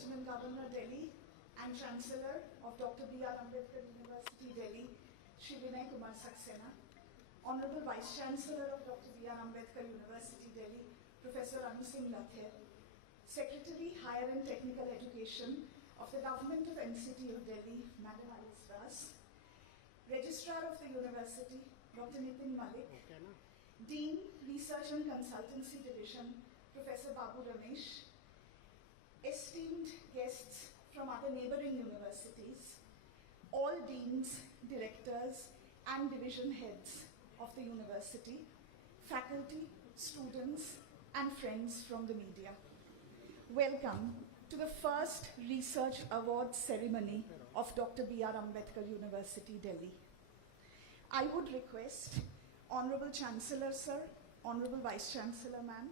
Lieutenant Governor, Delhi, and Chancellor of Dr. B.R. Ambedkar University, Delhi, Shri Vinay Kumar Saxena, Honorable Vice Chancellor of Dr. B.R. Ambedkar University, Delhi, Professor Anu Singh Lather, Secretary, Higher and Technical Education of the Government of NCT of Delhi, Madam Alice Das, Registrar of the University, Dr. Nitin Malik, Dean, Research and Consultancy Division, Professor Babu Ramesh, esteemed guests from other neighboring universities, all deans, directors, and division heads of the university, faculty, students, and friends from the media. Welcome to the first Research Awards ceremony of Dr. B.R. Ambedkar University, Delhi. I would request Honorable Chancellor Sir, Honorable Vice Chancellor Ma'am,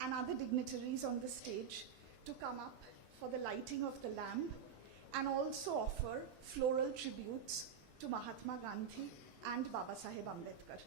and other dignitaries on the stage to come up for the lighting of the lamp and also offer floral tributes to Mahatma Gandhi and Baba Saheb Ambedkar.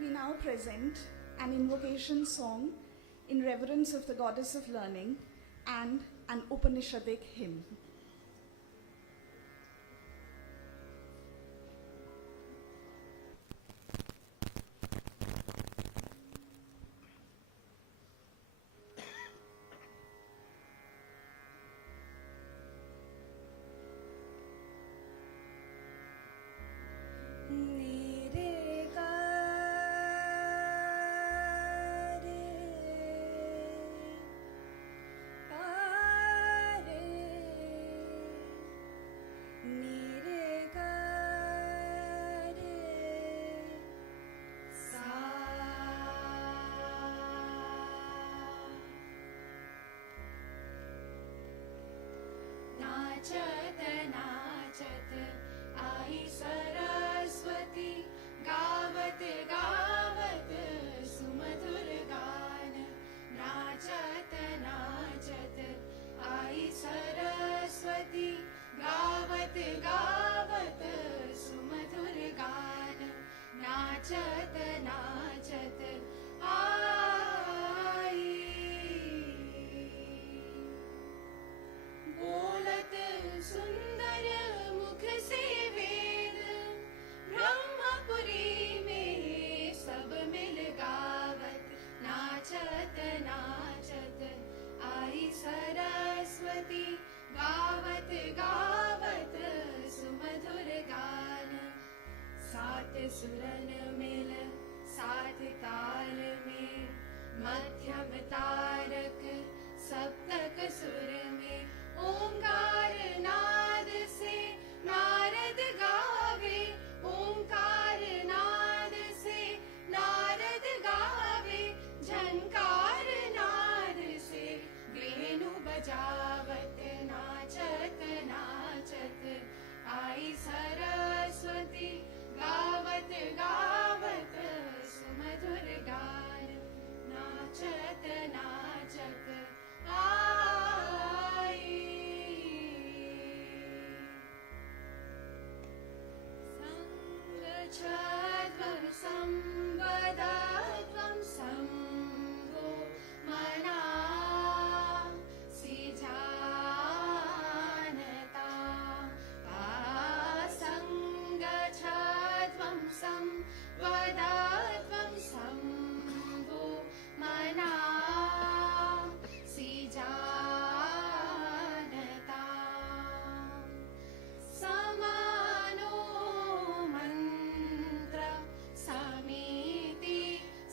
We now present an invocation song in reverence of the Goddess of Learning and an Upanishadic hymn. नाचत नाचत आई सरस्वती गावत गावत सुमधुर गान नाचत नाचत आई सरस्वती गावत गावत सुमधुर गान नाचत नाचत आई बोलत सुंदर मुख से वेद ब्रह्मपुरी में सब मिल गावत नाचत नाचत आई सरस्वती गावत गावत सुमधुर गान सात सुरन मिल सात ताल में मध्यम तारक सप्तक सुर में ओंकार नाद से नारद गावे, ओंकार नाद से नारद गावे, झनकार नाद से वेणु बजावत नाचत नाचत आई सरस्वती, गावत गावत सुमधुर गान, नाचत नाचत आई। संगच्छध्वं संवदध्वं शम्भो मनांसि जानता, संगच्छध्वं संवदध्वं शम्भो मनांसि जानता, समानो मन्त्र समिति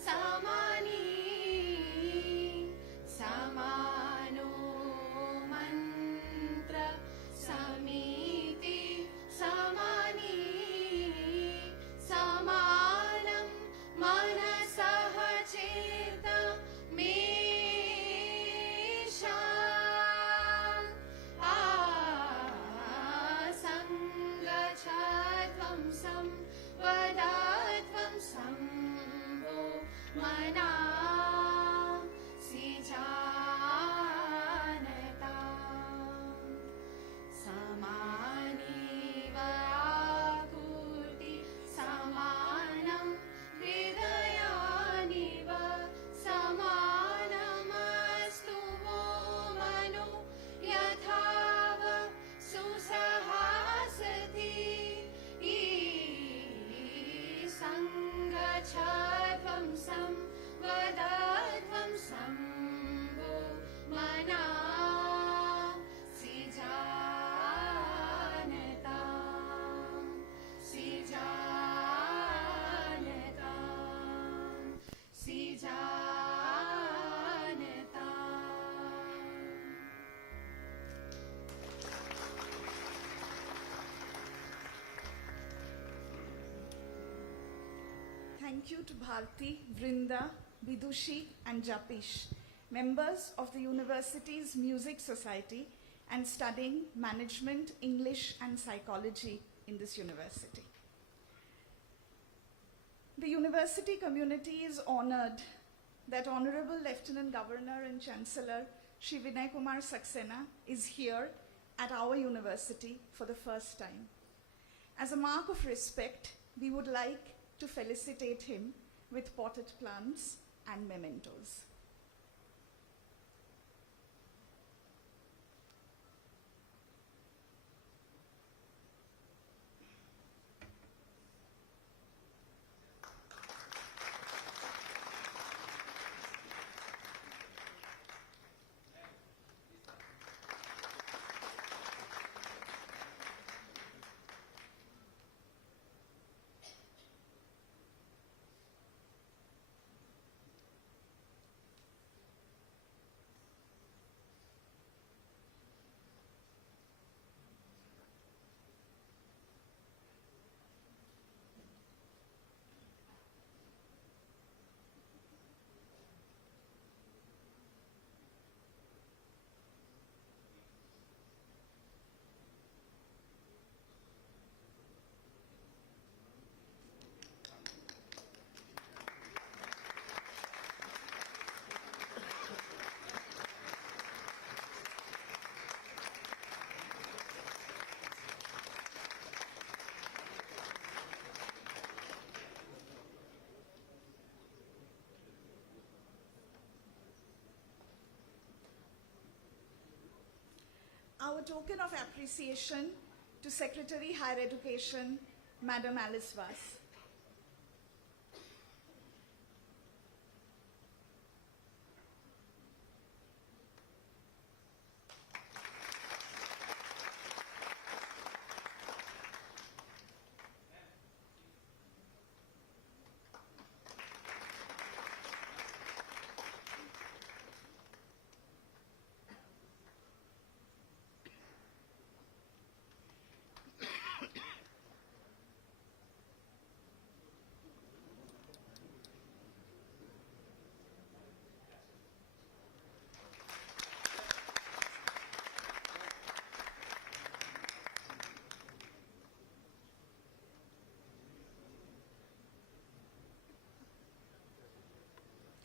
समानी, समानो मन्त्र समिति समानी, समानं मनसः चित्तमेषां, संगच्छध्वं संवदध्वं शम्भो मनांसि जानता, समानीव आकृति समानं हृदयानिव, समानमस्तु वो मनो यथाव सुसहासति, संगच्छध्वं संवदध्वं शम्भो मनांसि जानता, सि जानता, सि जानता। Thank you to Bharti, Vrinda, Vidushi and Japish, members of the university's Music Society and studying Management, English and Psychology in this university. The university community is honored that Honorable Lieutenant Governor and Chancellor Shri Vinay Kumar Saxena is here at our university for the first time. As a mark of respect, we would like to felicitate him with potted plants and mementos. Our token of appreciation to Secretary Higher Education, Madam Alice Vass.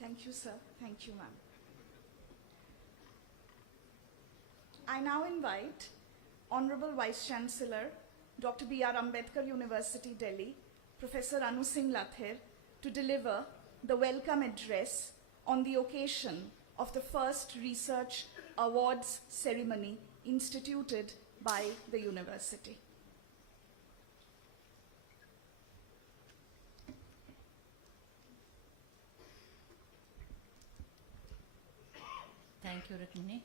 Thank you, sir. Thank you, ma'am. I now invite Honorable Vice Chancellor, Dr. B.R. Ambedkar University, Delhi, Professor Anu Singh Lathir, to deliver the welcome address on the occasion of the first Research Awards ceremony instituted by the university. Thank you, Rukmini.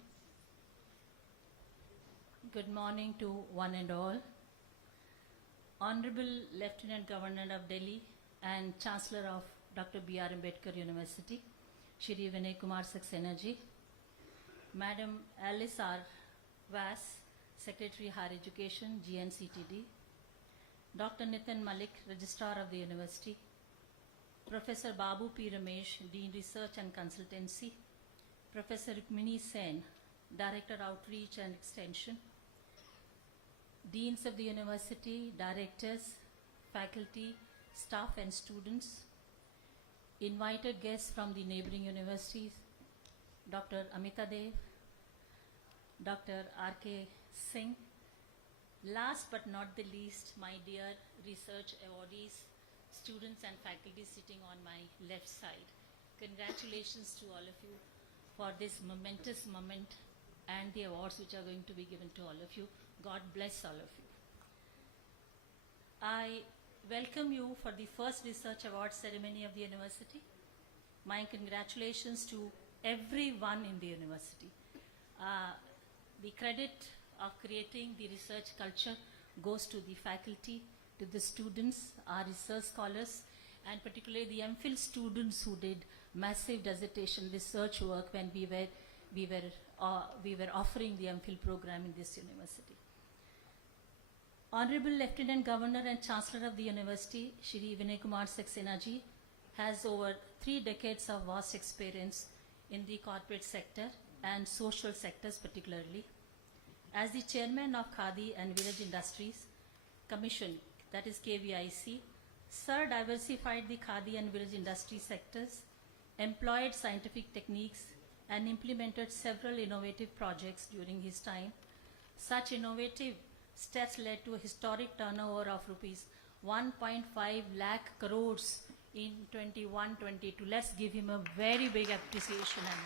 Good morning to one and all. Honorable Lieutenant Governor of Delhi and Chancellor of Dr. B.R. Ambedkar University, Shri Vinay Kumar Saxena ji, Madam Alice R. Vass, Secretary Higher Education, GNCTD, Dr. Nitin Malik, Registrar of the University, Professor Babu P. Ramesh, Dean Research and Consultancy, Professor Rukmini Sen, Director Outreach and Extension, Deans of the University, Directors, Faculty, Staff and Students, invited guests from the neighboring universities, Dr. Amita Dev, Dr. R.K. Singh, last but not the least, my dear research awardees, students and faculty sitting on my left side. Congratulations to all of you for this momentous moment and the awards which are going to be given to all of you. God bless all of you. I welcome you for the first Research Award ceremony of the university. My congratulations to everyone in the university. The credit of creating the research culture goes to the faculty, to the students, our research scholars, and particularly the MPhil students who did massive dissertation research work when we were offering the MPhil program in this university. Honorable Lieutenant Governor and Chancellor of the University, Shri Vinay Kumar Saxena ji, has over 3 decades of vast experience in the corporate sector and social sectors particularly. As the Chairman of Khadi and Village Industries Commission, that is KVIC, Sir diversified the Khadi and village industry sectors, employed scientific techniques, and implemented several innovative projects during his time. Such innovative steps led to a historic turnover of rupees 1.5 lakh crores in 21-22. Let's give him a very big appreciation and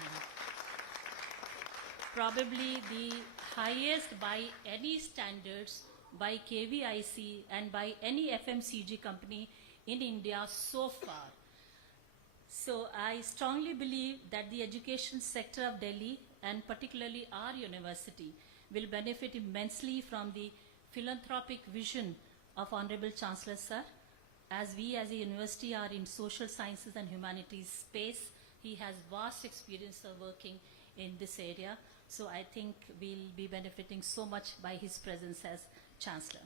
probably the highest by any standards by KVIC and by any FMCG company in India so far. So I strongly believe that the education sector of Delhi and particularly our university will benefit immensely from the philanthropic vision of Honorable Chancellor Sir. As we as a university are in social sciences and humanities space, he has vast experience of working in this area. So I think we'll be benefiting so much by his presence as Chancellor.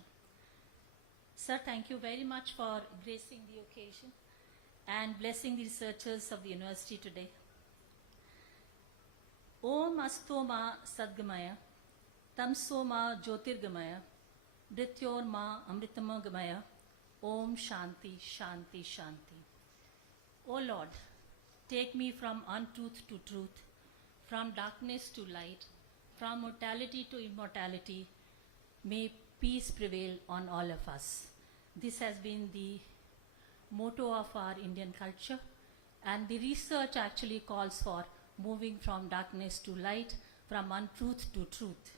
Sir, thank you very much for gracing the occasion and blessing the researchers of the university today. Om Asto Ma Sadgamaya, Tamso Ma Jyotirgamaya, Mrityor Ma Amritama Gamaya, Om Shanti, Shanti, Shanti. O Lord, take me from untruth to truth, from darkness to light, from mortality to immortality. May peace prevail on all of us. This has been the motto of our Indian culture, and the research actually calls for moving from darkness to light, from untruth to truth.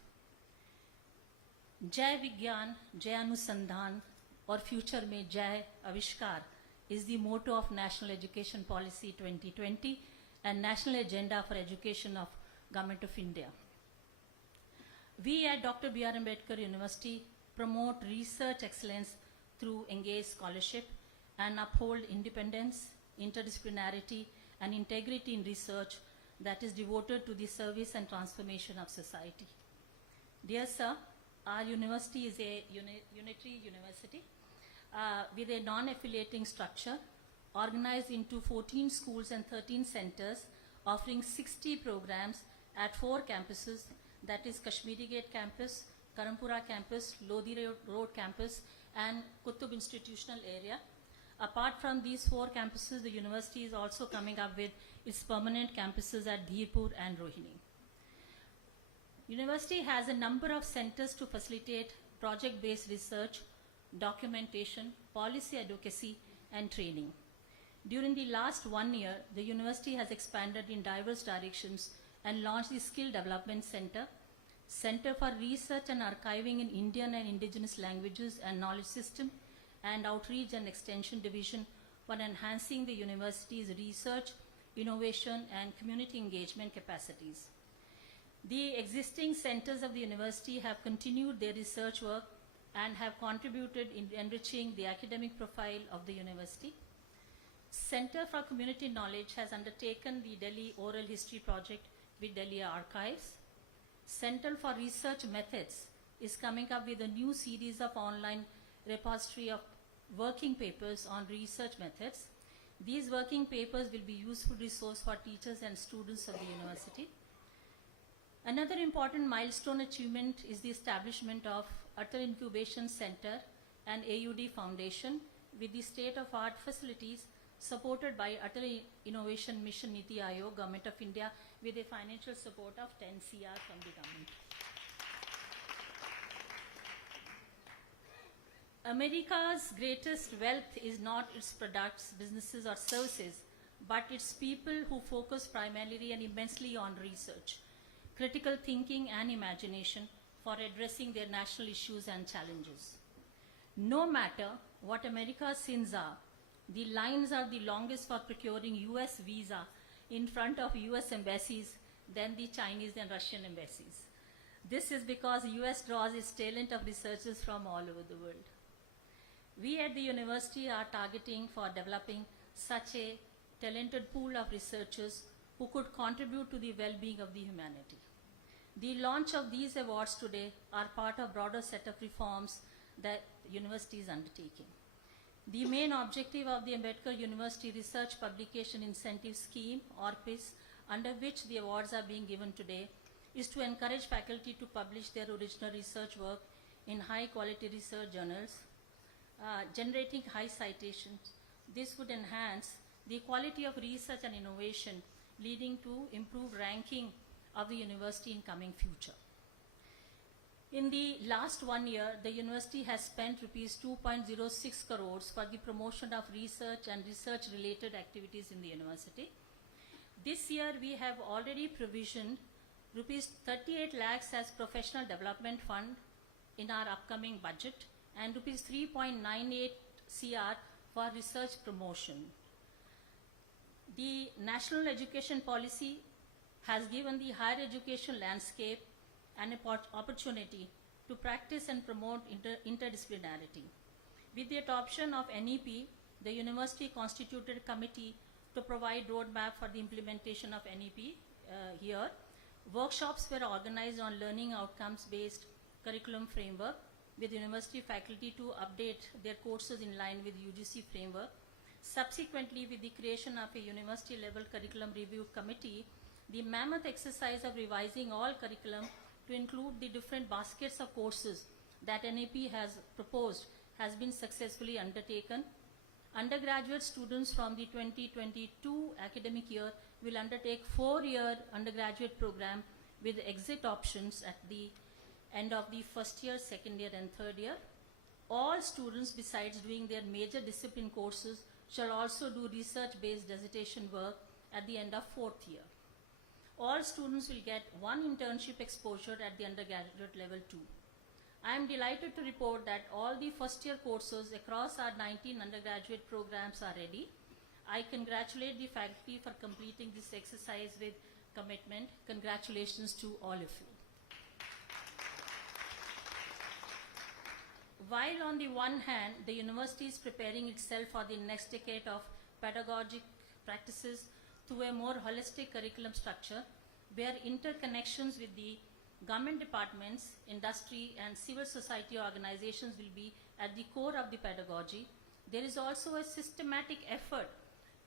Jai Vigyan, Jai Anusandhan, or future mein Jai Avishkar is the motto of National Education Policy 2020 and National Agenda for Education of Government of India. We at Dr. B.R. Ambedkar University promote research excellence through engaged scholarship and uphold independence, interdisciplinarity, and integrity in research that is devoted to the service and transformation of society. Dear Sir, our university is a unitary university with a non-affiliating structure organized into 14 schools and 13 centers offering 60 programs at 4 campuses, that is Kashmiri Gate campus, Karampura campus, Lodi Road campus, and Kutub institutional area. Apart from these 4 campuses, the university is also coming up with its permanent campuses at Dheerpur and Rohini. University has a number of centers to facilitate project-based research, documentation, policy advocacy, and training. During the last 1 year, the university has expanded in diverse directions and launched the Skill Development Center, Center for Research and Archiving in Indian and Indigenous Languages and Knowledge System, and Outreach and Extension Division for enhancing the university's research, innovation, and community engagement capacities. The existing centers of the university have continued their research work and have contributed in enriching the academic profile of the university. Center for Community Knowledge has undertaken the Delhi Oral History Project with Delhi Archives. Center for Research Methods is coming up with a new series of online repository of working papers on research methods. These working papers will be useful resource for teachers and students of the university. Another important milestone achievement is the establishment of Atal Incubation Center and AUD Foundation with the state-of-art facilities supported by Atal Innovation Mission Niti Aayog, Government of India, with a financial support of 10 CR from the government. America's greatest wealth is not its products, businesses, or services, but its people who focus primarily and immensely on research, critical thinking, and imagination for addressing their national issues and challenges. No matter what America's sins are, the lines are the longest for procuring US visa in front of US embassies than the Chinese and Russian embassies. This is because US draws its talent of researchers from all over the world. We at the university are targeting for developing such a talented pool of researchers who could contribute to the well-being of the humanity. The launch of these awards today are part of a broader set of reforms that the university is undertaking. The main objective of the Ambedkar University Research Publication Incentive Scheme, or PIS, under which the awards are being given today, is to encourage faculty to publish their original research work in high-quality research journals, generating high citations. This would enhance the quality of research and innovation, leading to improved ranking of the university in coming future. In the last 1 year, the university has spent rupees 2.06 crores for the promotion of research and research-related activities in the university. This year, we have already provisioned rupees 38 lakhs as professional development fund in our upcoming budget and rupees 3.98 CR for research promotion. The national education policy has given the higher education landscape an opportunity to practice and promote interdisciplinarity. With the adoption of NEP, the university constituted a committee to provide roadmap for the implementation of NEP here. Workshops were organized on learning outcomes-based curriculum framework with university faculty to update their courses in line with UGC framework. Subsequently, with the creation of a university-level curriculum review committee, the mammoth exercise of revising all curriculum to include the different baskets of courses that NEP has proposed has been successfully undertaken. Undergraduate students from the 2022 academic year will undertake 4-year undergraduate program with exit options at the end of the first year, second year, and third year. All students, besides doing their major discipline courses, shall also do research-based dissertation work at the end of 4th year. All students will get 1 internship exposure at the undergraduate level too. I am delighted to report that all the first year courses across our 19 undergraduate programs are ready. I congratulate the faculty for completing this exercise with commitment. Congratulations to all of you. While on the one hand, the university is preparing itself for the next decade of pedagogic practices through a more holistic curriculum structure, where interconnections with the government departments, industry, and civil society organizations will be at the core of the pedagogy, there is also a systematic effort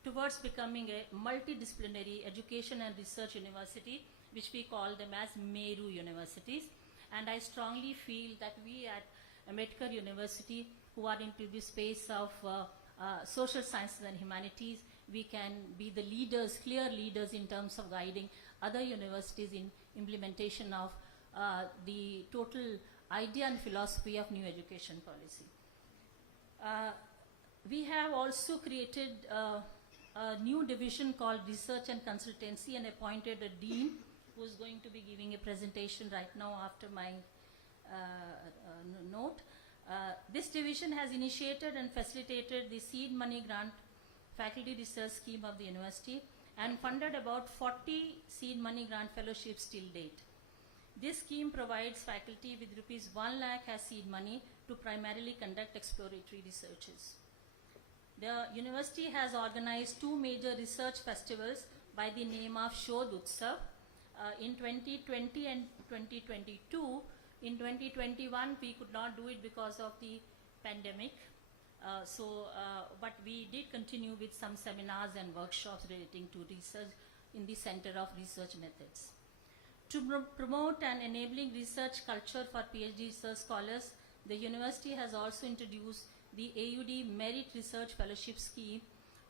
towards becoming a multidisciplinary education and research university, which we call them as Meru universities. And I strongly feel that we at Ambedkar University, who are into the space of social sciences and humanities, we can be the leaders, clear leaders in terms of guiding other universities in implementation of the total idea and philosophy of new education policy. We have also created a new division called Research and Consultancy and appointed a dean who is going to be giving a presentation right now after my note. This division has initiated and facilitated the seed money grant faculty research scheme of the university and funded about 40 seed money grant fellowships till date. This scheme provides faculty with rupees 1 lakh as seed money to primarily conduct exploratory researches. The university has organized 2 major research festivals by the name of Shodh Utsav in 2020 and 2022. In 2021, we could not do it because of the pandemic. But we did continue with some seminars and workshops relating to research in the Center of Research Methods. To promote an enabling research culture for PhD research scholars, the university has also introduced the AUD Merit Research Fellowship Scheme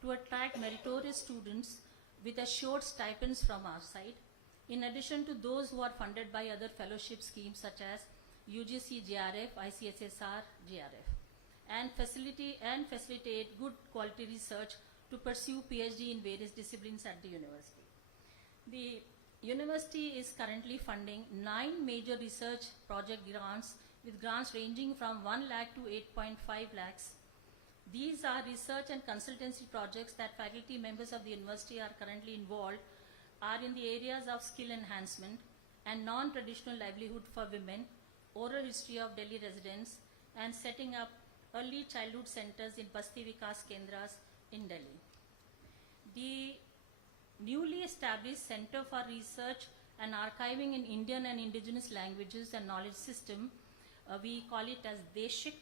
to attract meritorious students with assured stipends from our side, in addition to those who are funded by other fellowship schemes such as UGC GRF, ICSSR GRF, and facilitate good quality research to pursue PhD in various disciplines at the university. The university is currently funding 9 major research project grants with grants ranging from 1 lakh to 8.5 lakhs. These are research and consultancy projects that faculty members of the university are currently involved are in the areas of skill enhancement and non-traditional livelihood for women, oral history of Delhi residents, and setting up early childhood centers in Basti Vikas Kendras in Delhi. The newly established Center for Research and Archiving in Indian and Indigenous Languages and Knowledge System, we call it as DESHIC,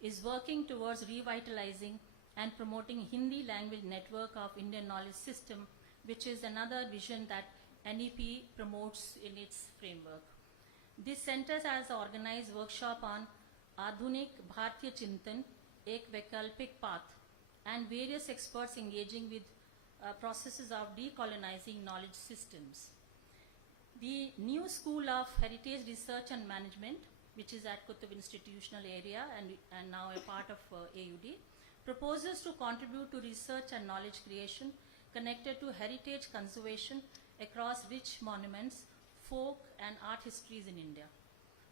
is working towards revitalizing and promoting Hindi language network of Indian knowledge system, which is another vision that NEP promotes in its framework. This center has organized workshop on Adhunik Bhartiya Chintan, Ek Vaikalpik Path, and various experts engaging with processes of decolonizing knowledge systems. The new School of Heritage Research and Management, which is at Kutub Institutional Area and now a part of AUD, proposes to contribute to research and knowledge creation connected to heritage conservation across rich monuments, folk and art histories in India.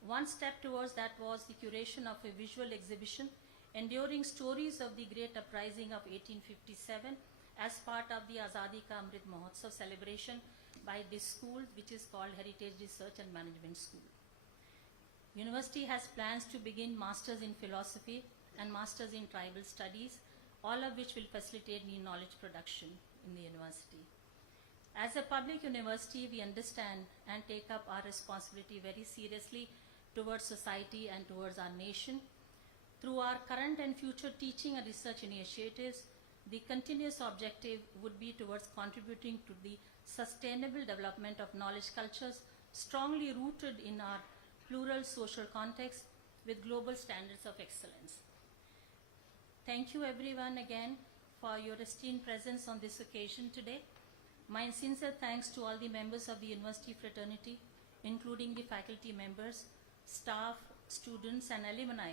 One step towards that was the curation of a visual exhibition enduring stories of the great uprising of 1857 as part of the Azadi Ka Amrit Mahotsav celebration by this school, which is called Heritage Research and Management School. University has plans to begin Masters in Philosophy and Masters in Tribal Studies, all of which will facilitate new knowledge production in the university. As a public university, we understand and take up our responsibility very seriously towards society and towards our nation. Through our current and future teaching and research initiatives, the continuous objective would be towards contributing to the sustainable development of knowledge cultures strongly rooted in our plural social context with global standards of excellence. Thank you everyone again for your esteemed presence on this occasion today. My sincere thanks to all the members of the university fraternity, including the faculty members, staff, students and alumni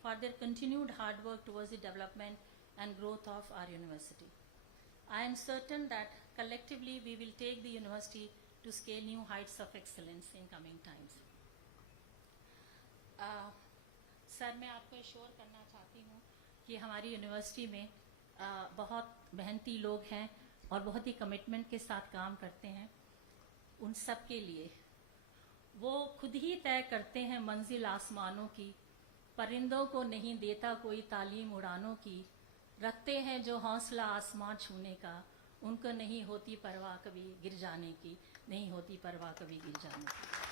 for their continued hard work towards the development and growth of our university. I am certain that collectively we will take the university to scale new heights of excellence in coming times. Sir मैं आपको assure करना चाहती हूँ कि हमारी university में बहुत मेहनती लोग हैं और बहुत ही कमिटमेंट के साथ काम करते हैं. उन सब के लिए वो खुद ही तय करते हैं मंजिल आसमानों की, परिंदों को नहीं देता कोई तालीम उड़ानों की, रखते हैं जो हौसला आसमान छूने का, उनको नहीं होती परवाह कभी गिर जाने की, नहीं होती परवाह कभी गिर जाने की.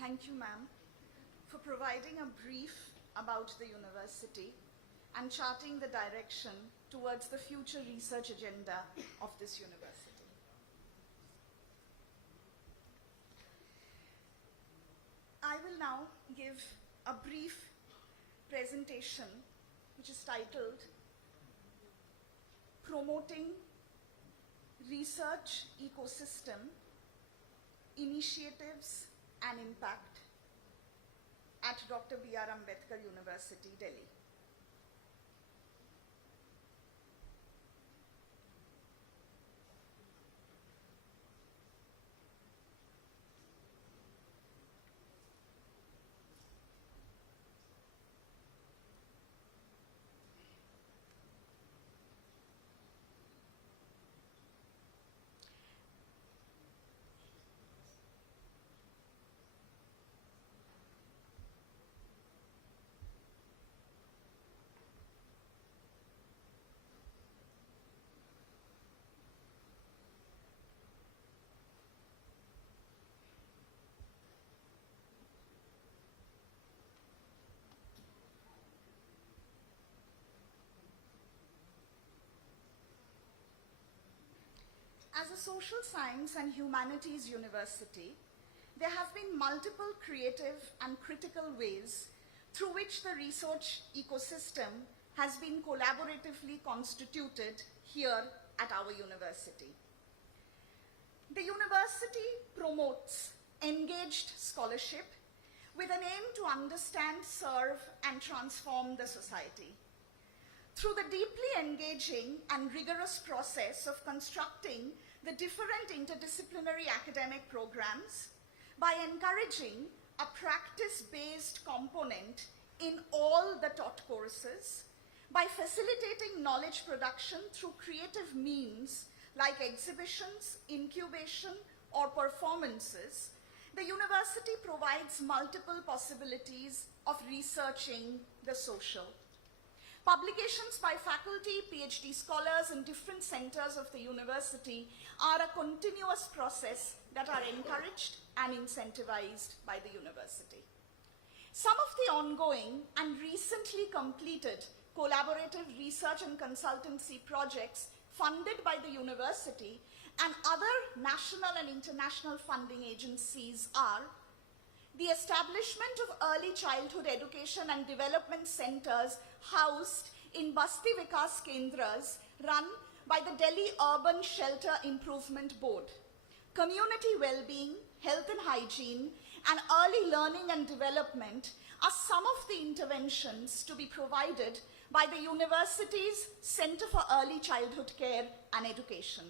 Thank you, ma'am, for providing a brief about the university. and charting the direction towards the future research agenda of this university. I will now give a brief presentation which is titled Promoting Research Ecosystem, Initiatives and Impact at Dr. B.R. Ambedkar University, Delhi. As a social science and humanities university, there have been multiple creative and critical ways through which the research ecosystem has been collaboratively constituted here at our university. The university promotes engaged scholarship with an aim to understand, serve, and transform the society. Through the deeply engaging and rigorous process of constructing the different interdisciplinary academic programs, by encouraging a practice-based component in all the taught courses, by facilitating knowledge production through creative means like exhibitions, incubation, or performances, the university provides multiple possibilities of researching the social. Publications by faculty, PhD scholars in different centers of the university are a continuous process that are encouraged and incentivized by the university. Some of the ongoing and recently completed collaborative research and consultancy projects funded by the university and other national and international funding agencies are the establishment of early childhood education and development centers housed in Basti Vikas Kendras run by the Delhi Urban Shelter Improvement Board. Community well-being, health and hygiene, and early learning and development are some of the interventions to be provided by the university's Center for Early Childhood Care and Education.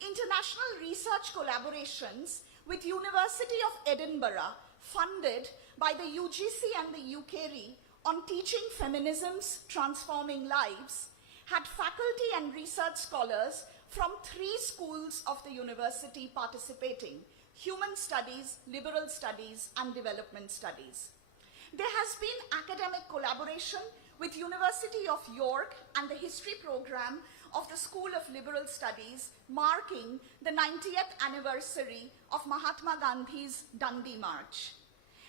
International research collaborations with University of Edinburgh, funded by the UGC and the UKRI on teaching feminism's transforming lives, had faculty and research scholars from 3 schools of the university participating: human studies, liberal studies, and development studies. There has been academic collaboration with University of York and the history program of the School of Liberal Studies, marking the 90th anniversary of Mahatma Gandhi's Dandi March.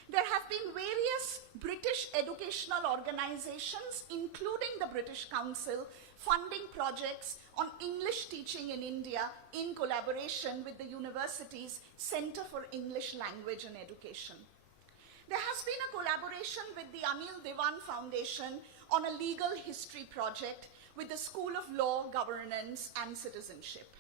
There have been various British educational organizations, including the British Council, funding projects on English teaching in India in collaboration with the university's Center for English Language and Education. There has been a collaboration with the Anil Devan Foundation on a legal history project with the School of Law, Governance, and Citizenship.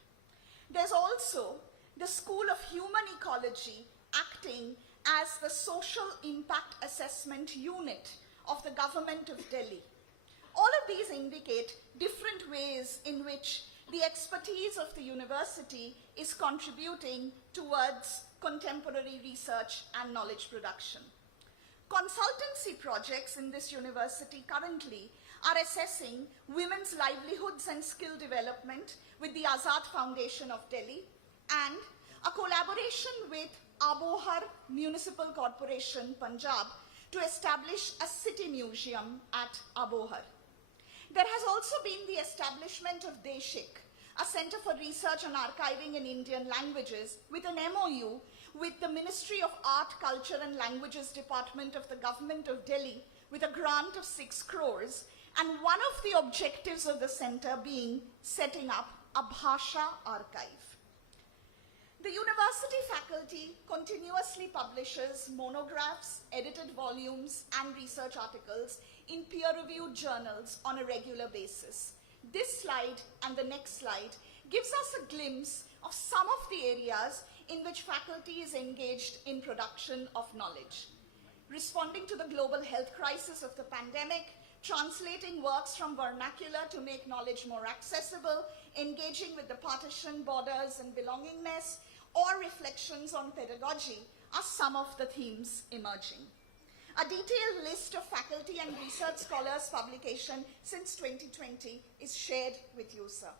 There's also the School of Human Ecology acting as the Social Impact Assessment Unit of the Government of Delhi. All of these indicate different ways in which the expertise of the university is contributing towards contemporary research and knowledge production. Consultancy projects in this university currently are assessing women's livelihoods and skill development with the Azad Foundation of Delhi and a collaboration with Abohar Municipal Corporation, Punjab, to establish a city museum at Abohar. There has also been the establishment of Deshik, a center for research and archiving in Indian languages, with an MOU with the Ministry of Art, Culture and Languages Department of the Government of Delhi, with a grant of 6 crores, and one of the objectives of the center being setting up a Bhasha archive. The university faculty continuously publishes monographs, edited volumes, and research articles in peer-reviewed journals on a regular basis. This slide and the next slide gives us a glimpse of some of the areas in which faculty is engaged in production of knowledge. Responding to the global health crisis of the pandemic, translating works from vernacular to make knowledge more accessible, engaging with the partition, borders, and belongingness, or reflections on pedagogy are some of the themes emerging. A detailed list of faculty and research scholars' publication since 2020 is shared with you, sir.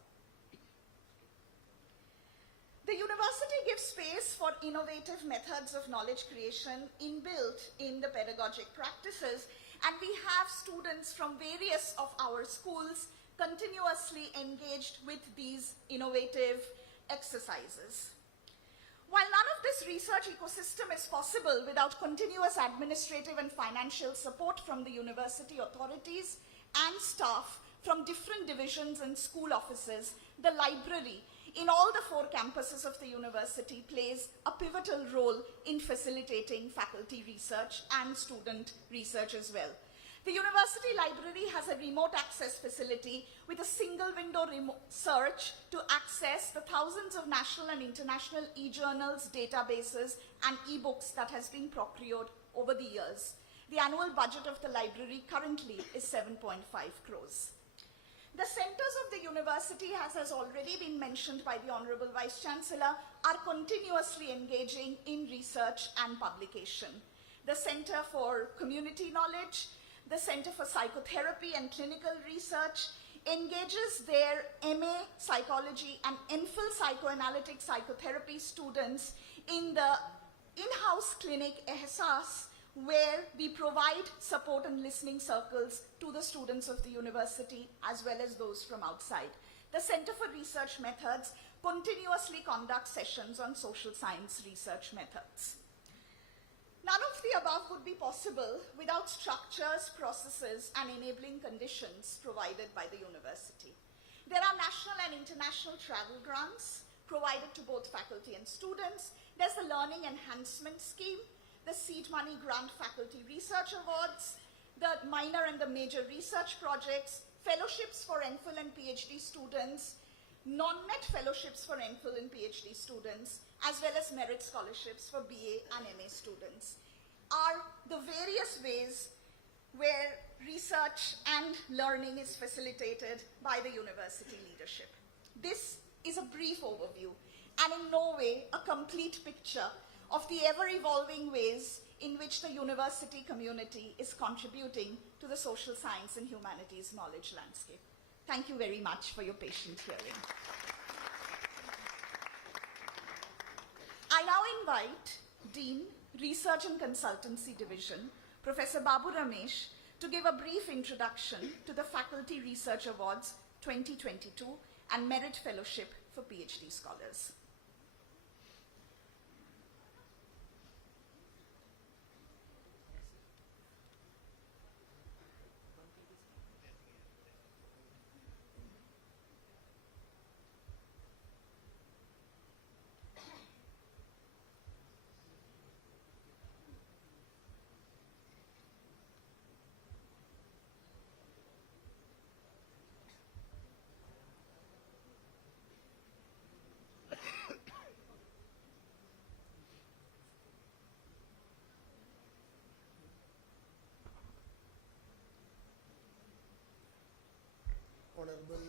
The university gives space for innovative methods of knowledge creation inbuilt in the pedagogic practices, and we have students from various of our schools continuously engaged with these innovative exercises. While none of this research ecosystem is possible without continuous administrative and financial support from the university authorities and staff from different divisions and school offices, the library in all the 4 campuses of the university plays a pivotal role in facilitating faculty research and student research as well. The university library has a remote access facility with a single window search to access the thousands of national and international e-journals, databases, and e-books that has been procured over the years. The annual budget of the library currently is 7.5 crores. The centers of the university, as has already been mentioned by the Honorable Vice Chancellor, are continuously engaging in research and publication. The Center for Community Knowledge, the Center for Psychotherapy and Clinical Research engages their MA Psychology and MPhil Psychoanalytic Psychotherapy students in the in-house clinic Ehsas, where we provide support and listening circles to the students of the university as well as those from outside. The Center for Research Methods continuously conducts sessions on social science research methods. None of the above would be possible without structures, processes, and enabling conditions provided by the university. There are national and international travel grants provided to both faculty and students. There's the Learning Enhancement Scheme, the Seed Money Grant Faculty Research Awards, the minor and the major research projects, fellowships for MPhil and PhD students, non-MET fellowships for MPhil and PhD students, as well as merit scholarships for BA and MA students, are the various ways where research and learning is facilitated by the university leadership. This is a brief overview and in no way a complete picture of the ever-evolving ways in which the university community is contributing to the social science and humanities knowledge landscape. Thank you very much for your patient hearing. I now invite Dean, Research and Consultancy Division, Professor Babu Ramesh, to give a brief introduction to the Faculty Research Awards 2022 and Merit Fellowship for PhD Scholars. Honorable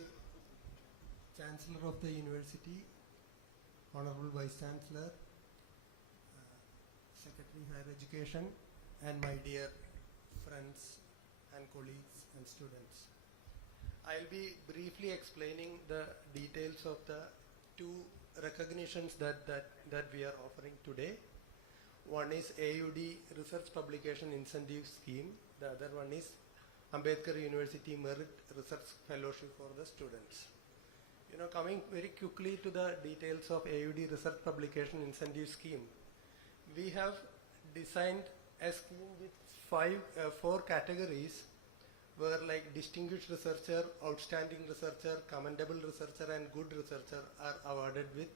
Chancellor of the University, Honorable Vice Chancellor, Secretary Higher Education, and my dear friends and colleagues and students. I'll be briefly explaining the details of the 2 recognitions that we are offering today. One is AUD Research Publication Incentive Scheme. The other one is Ambedkar University Merit Research Fellowship for the students. Coming very quickly to the details of AUD Research Publication Incentive Scheme, we have designed a scheme with four categories were like distinguished researcher, outstanding researcher, commendable researcher, and good researcher are awarded with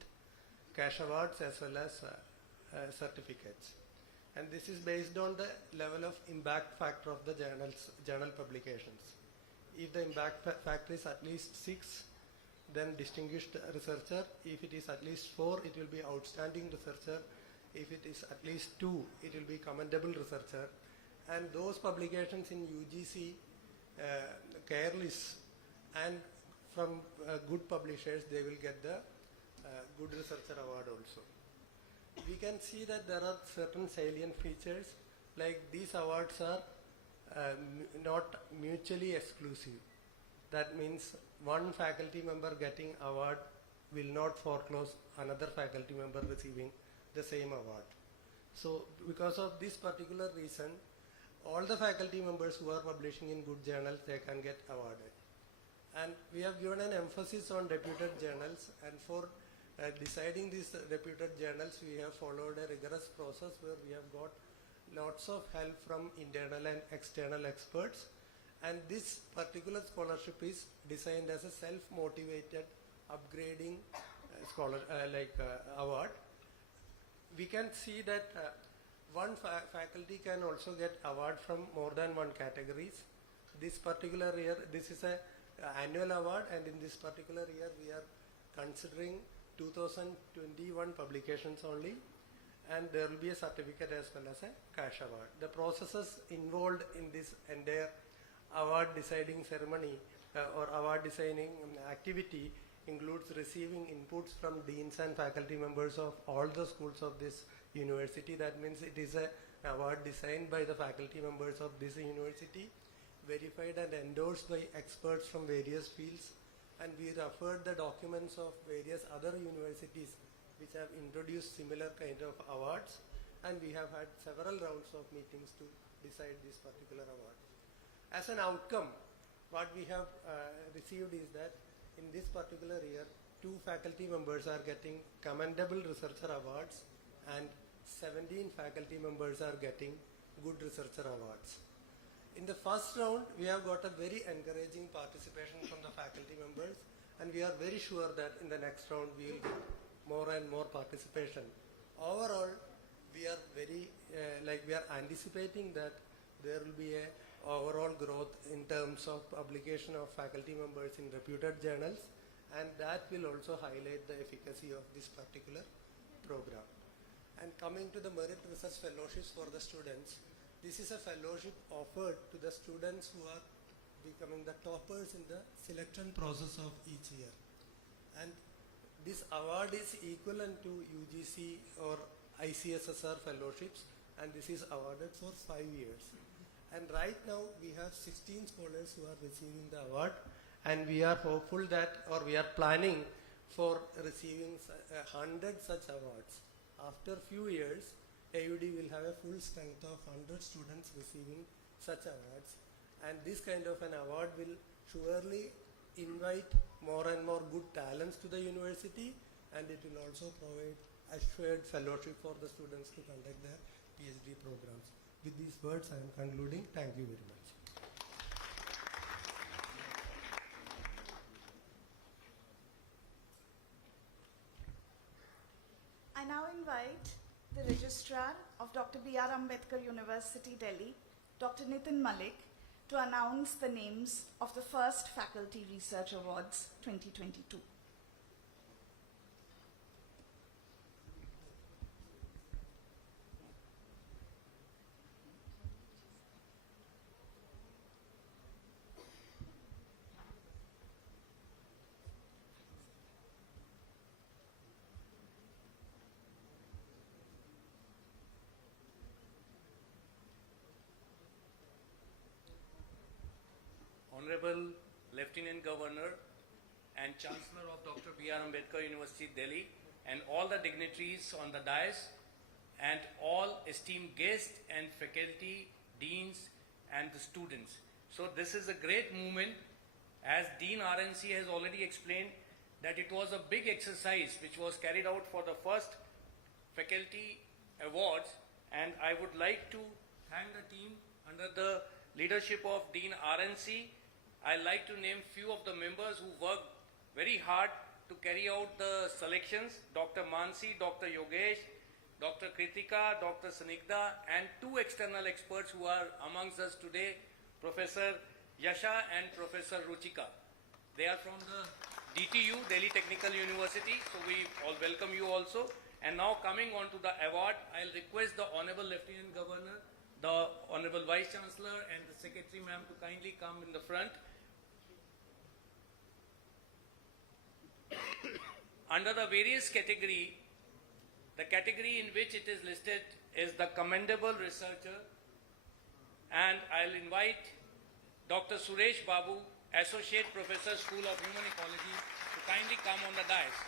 cash awards as well as certificates. And this is based on the level of impact factor of the journal publications. If the impact factor is at least 6, then distinguished researcher. If it is at least 4, it will be outstanding researcher. If it is at least 2, it will be commendable researcher. And those publications in UGC, careless, and from good publishers, they will get the good researcher award also. We can see that there are certain salient features, like these awards are not mutually exclusive. That means one faculty member getting award will not foreclose another faculty member receiving the same award. So because of this particular reason, all the faculty members who are publishing in good journals, they can get awarded. And we have given an emphasis on reputed journals, and for deciding these reputed journals, we have followed a rigorous process where we have got lots of help from internal and external experts. And this particular scholarship is designed as a self-motivated upgrading award. We can see that one faculty can also get award from more than one categories. This particular year, this is a annual award, and in this particular year we are considering 2021 publications only, and there will be a certificate as well as a cash award. The processes involved in this entire award deciding ceremony or award designing activity includes receiving inputs from deans and faculty members of all the schools of this university. That means it is an award designed by the faculty members of this university, verified and endorsed by experts from various fields, and we referred the documents of various other universities which have introduced similar kind of awards, and we have had several rounds of meetings to decide this particular award. As an outcome, what we have received is that in this particular year, 2 faculty members are getting commendable researcher awards and 17 faculty members are getting good researcher awards. In the first round, we have got a very encouraging participation from the faculty members, and we are very sure that in the next round we will get more and more participation. Overall, we are very we are anticipating that there will be a overall growth in terms of publication of faculty members in reputed journals, and that will also highlight the efficacy of this particular program. And coming to the merit research fellowships for the students, this is a fellowship offered to the students who are becoming the toppers in the selection process of each year. And this award is equivalent to UGC or ICSSR fellowships, and this is awarded for 5 years. And right now we have 16 scholars who are receiving the award, and we are hopeful that, or we are planning for receiving 100 such awards. After few years, AUD will have a full strength of 100 students receiving such awards, and this kind of an award will surely invite more and more good talents to the university, and it will also provide assured fellowship for the students to conduct their PhD programs. With these words, I am concluding. Thank you very much. I now invite the Registrar of Dr. B.R. Ambedkar University, Delhi, Dr. Nitin Malik, to announce the names of the first Faculty Research Awards 2022. Honorable Lieutenant Governor and Chancellor of Dr. B.R. Ambedkar University, Delhi, and all the dignitaries on the dais, and all esteemed guests and faculty, deans, and the students. So this is a great movement. As Dean RNC has already explained, that it was a big exercise which was carried out for the first faculty awards, and I would like to thank the team under the leadership of Dean RNC. I'd like to name few of the members who worked very hard to carry out the selections: Dr. Mansi, Dr. Yogesh, Dr. Kritika, Dr. Sanigda, and two external experts who are amongst us today, Professor Yasha and Professor Ruchika. They are from the DTU, Delhi Technical University, so we all welcome you also. And now coming on to the award, I'll request the Honorable Lieutenant Governor, the Honorable Vice Chancellor and the Secretary Ma'am to kindly come in the front. Under the various category, the category in which it is listed is the Commendable Researcher, and I'll invite Dr. Suresh Babu, Associate Professor, School of Human Ecology, to kindly come on the dais.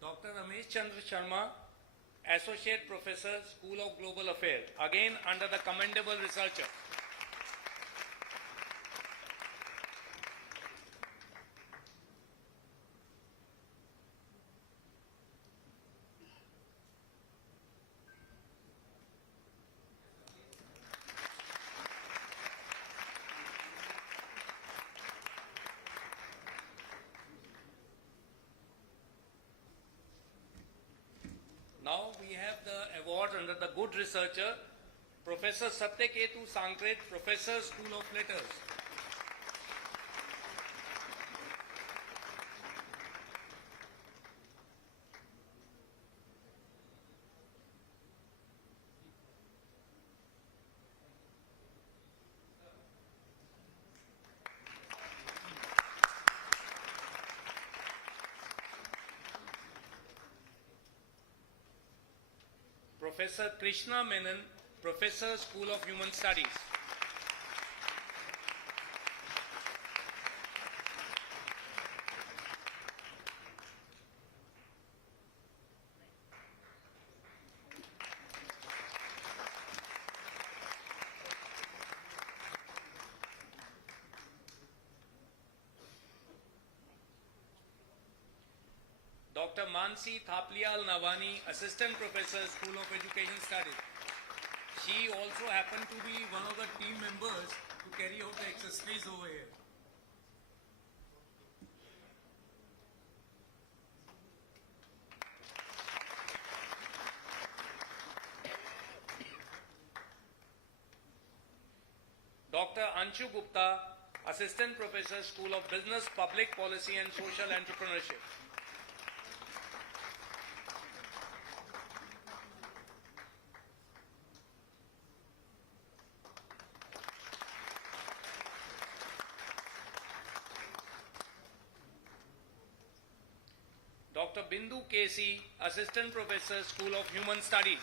Dr. Ramesh Chandra Sharma, Associate Professor, School of Global Affairs, again under the Commendable Researcher. Now we have the award under the Good Researcher, Professor Satyaketu Sankret, Professor, School of Letters. Professor Krishna Menon, Professor, School of Human Studies. Dr. Mansi Thaplial Navani, Assistant Professor, School of Education Studies. She also happened to be one of the team members to carry out the exercise over here. Dr. Anshu Gupta, Assistant Professor, School of Business, Public Policy and Social Entrepreneurship. Dr. Bindu K.C., Assistant Professor, School of Human Studies.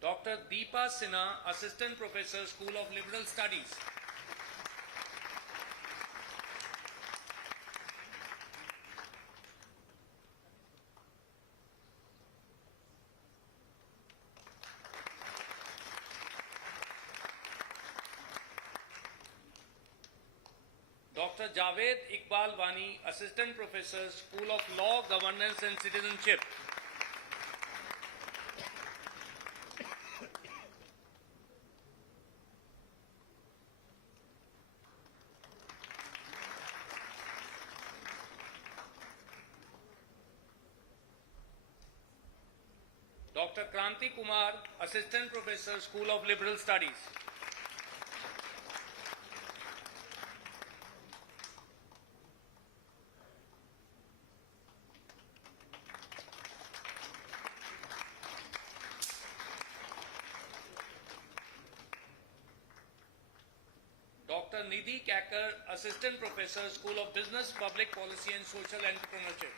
Dr. Deepa Sinha, Assistant Professor, School of Liberal Studies. Dr. Javed Iqbal Wani, Assistant Professor, School of Law, Governance and Citizenship. Dr. Kranti Kumar, Assistant Professor, School of Liberal Studies. Dr. Nidhi Kakkar, Assistant Professor, School of Business, Public Policy and Social Entrepreneurship.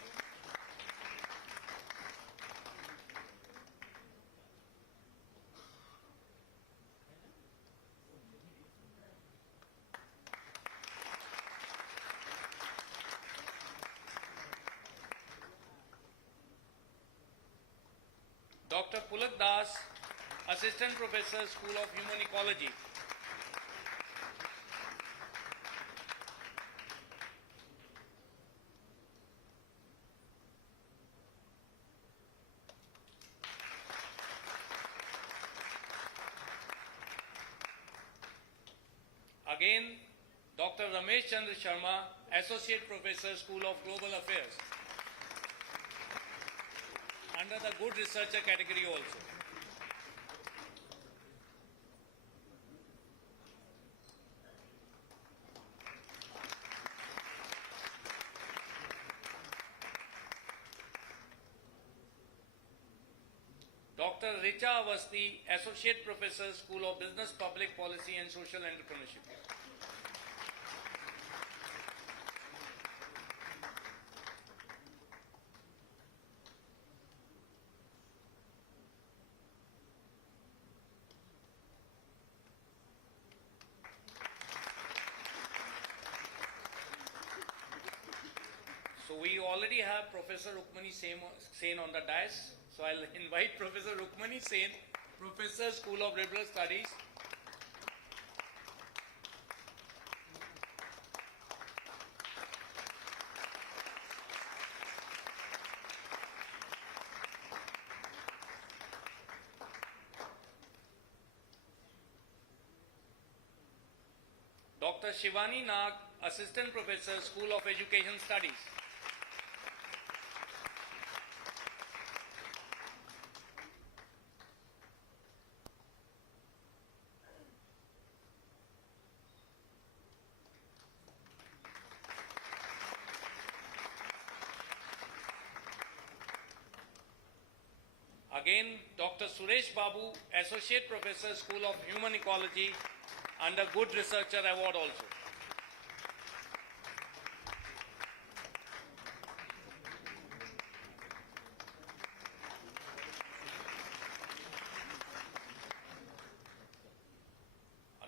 Dr. Pulak Das, Assistant Professor, School of Human Ecology. Again, Dr. Ramesh Chandra Sharma, Associate Professor, School of Global Affairs. Under the Good Researcher category also. Dr. Richa Avasti, Associate Professor, School of Business, Public Policy and Social Entrepreneurship. So we already have Professor Rukmani Sen on the dais. So I'll invite Professor Rukmani Sen, Professor, School of Liberal Studies. Dr. Shivani Nag, Assistant Professor, School of Education Studies. Again, Dr. Suresh Babu, Associate Professor, School of Human Ecology, under Good Researcher Award also.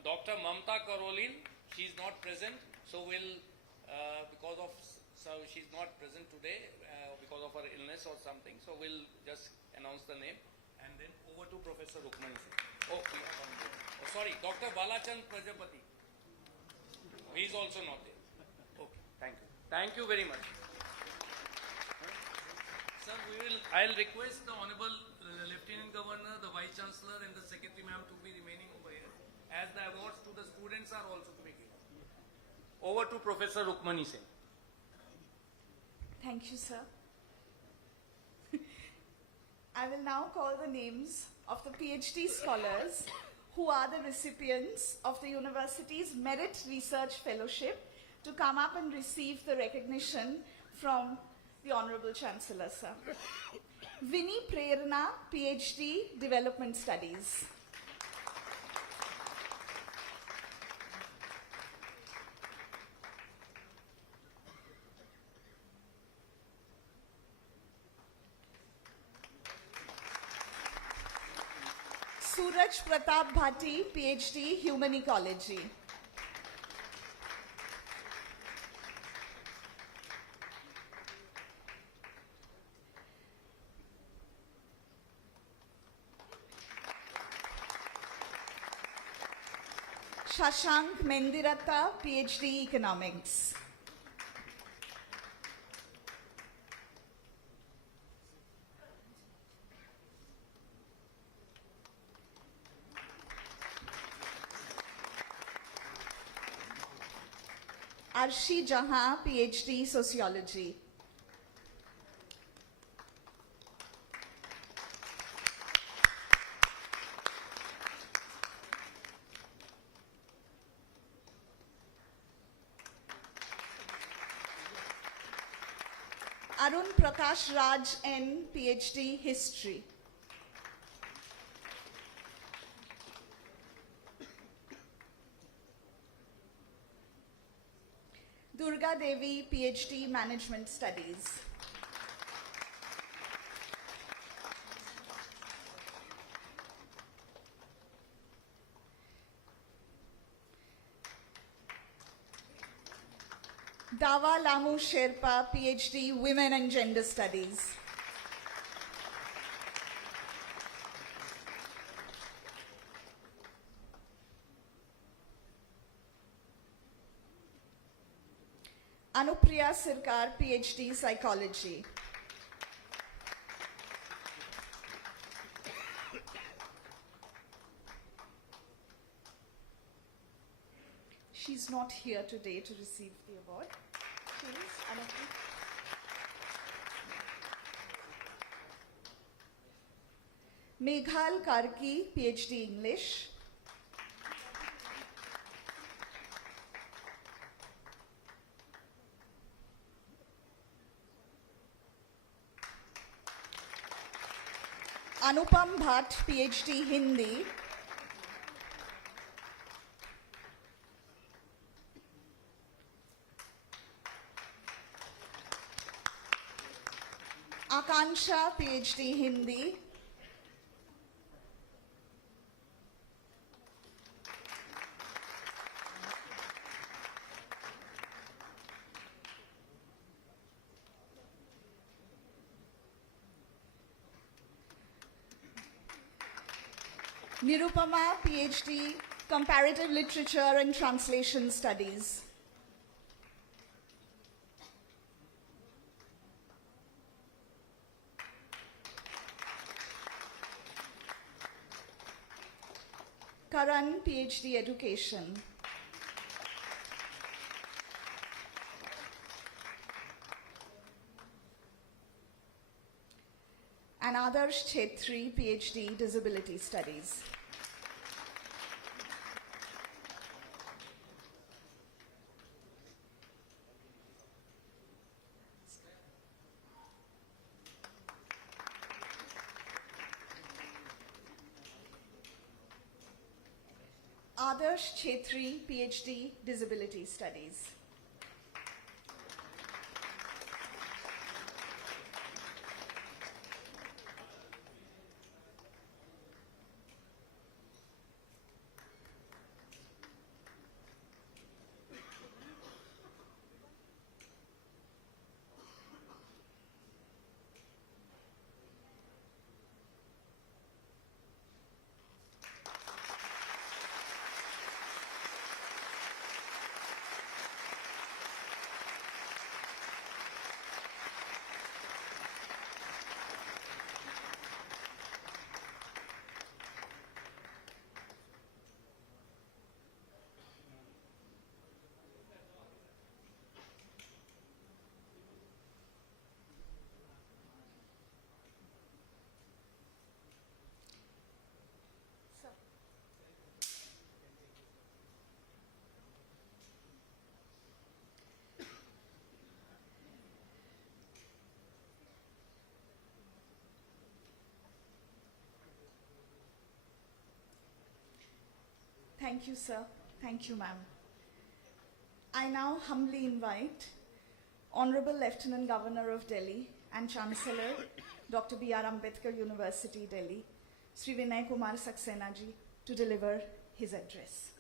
Dr. Mamta Karolin, she is not present, so she's not present today because of her illness or something, so we'll just announce the name and then over to Professor Rukmani Sen. Sorry, Dr. Balachand Prajapati. He is also not there. Okay, thank you. Thank you very much. Sir, I'll request the Honorable Lieutenant Governor, the Vice Chancellor and the Secretary Ma'am to be remaining over here as the awards to the students are also to be given. Over to Professor Rukmani Sen. Thank you, sir. I will now call the names of the PhD scholars who are the recipients of the university's Merit Research Fellowship to come up and receive the recognition from the Honorable Chancellor, sir. Vinny Prerna, PhD, Development Studies. Suraj Pratap Bhati, PhD, Human Ecology. Shashank Mendiratta, PhD, Economics. Arshi Jahan, PhD, Sociology. Arun Prakash Raj N, PhD, History. Durga Devi, PhD, Management Studies. Dawa Lamu Sherpa, PhD, Women and Gender Studies. Anupriya Sirkar, PhD, Psychology. She's not here today to receive the award. She is, Anupriya. Meghal Karki, PhD, English. Anupam Bhatt, PhD, Hindi. Akansha, PhD, Hindi. Nirupama, PhD, Comparative Literature and Translation Studies. Karan, PhD, Education. And Adarsh Chetri, PhD, Disability Studies. Adarsh Chetri, PhD, Disability Studies. Thank you, sir. Thank you, ma'am. I now humbly invite Honorable Lieutenant Governor of Delhi and Chancellor, Dr. B.R. Ambedkar University, Delhi, Sri Vinay Kumar Saxena ji, to deliver his address.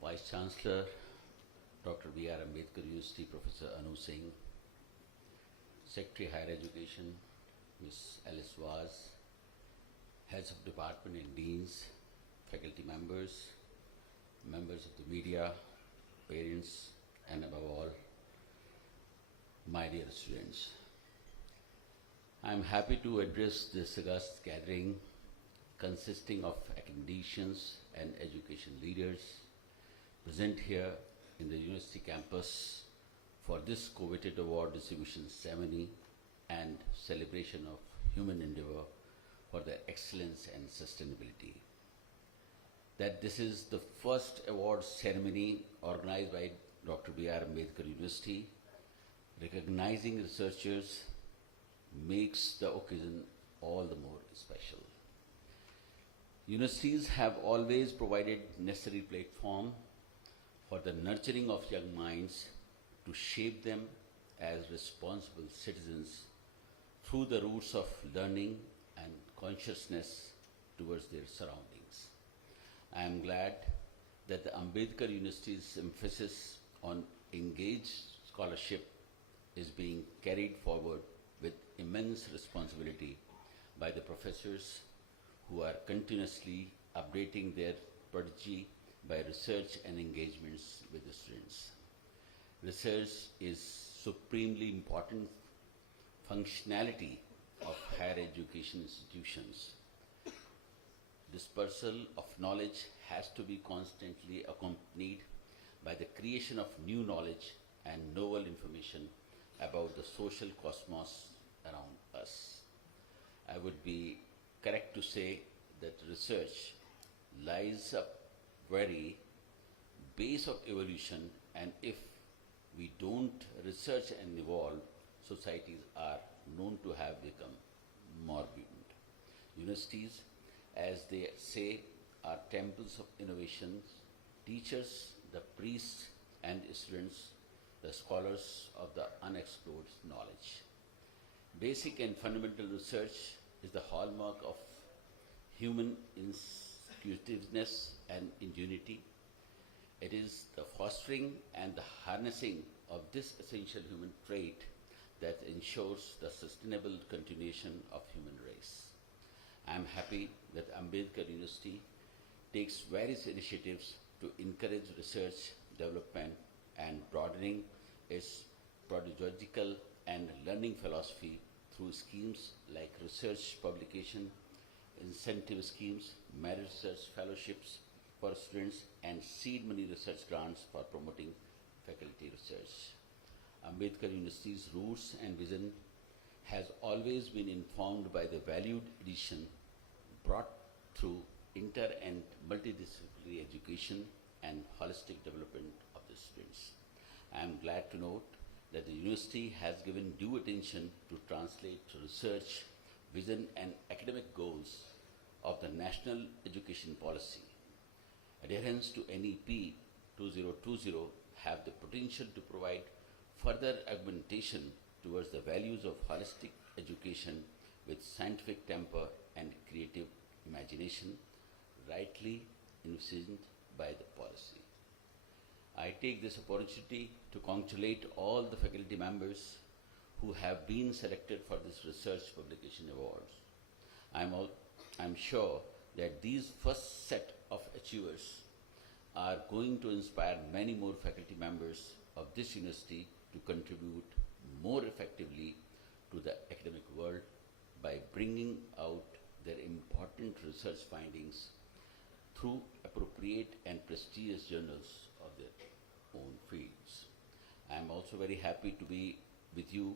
Vice Chancellor, Dr. B.R. Ambedkar University, Professor Anu Singh, Secretary Higher Education, Ms. Alice Vaz, Heads of Department and Deans, faculty members, members of the media, parents, and above all, my dear students. I am happy to address this august gathering consisting of academicians and education leaders present here in the university campus for this coveted award distribution ceremony and celebration of human endeavor for their excellence and sustainability. that this is the first award ceremony organized by Dr. B.R. Ambedkar University. Recognizing researchers makes the occasion all the more special. Universities have always provided necessary platform for the nurturing of young minds to shape them as responsible citizens through the roots of learning and consciousness towards their surroundings. I am glad that the Ambedkar University's emphasis on engaged scholarship is being carried forward with immense responsibility by the professors who are continuously updating their prodigy by research and engagements with the students. Research is supremely important functionality of higher education institutions. Dispersal of knowledge has to be constantly accompanied by the creation of new knowledge and novel information about the social cosmos around us. I would be correct to say that research lies up very base of evolution, and if we don't research and evolve, societies are known to have become morbid. Universities, as they say, are temples of innovations, teachers, the priests and students, the scholars of the unexplored knowledge. Basic and fundamental research is the hallmark of human inquisitiveness and ingenuity. It is the fostering and the harnessing of this essential human trait that ensures the sustainable continuation of human race. I am happy that Ambedkar University takes various initiatives to encourage research, development, and broadening its pedagogical and learning philosophy through schemes like research publication, incentive schemes, merit research fellowships for students, and seed money research grants for promoting faculty research. Ambedkar University's roots and vision has always been informed by the valued addition brought through inter and multidisciplinary education and holistic development of the students. I am glad to note that the university has given due attention to translate research, vision and academic goals of the National Education Policy. Adherence to NEP 2020 have the potential to provide further augmentation towards the values of holistic education with scientific temper and creative imagination, rightly envisioned by the policy. I take this opportunity to congratulate all the faculty members who have been selected for this research publication awards. I'm sure that these first set of achievers are going to inspire many more faculty members of this university to contribute more effectively to the academic world by bringing out their important research findings through appropriate and prestigious journals of their own fields. I am also very happy to be with you,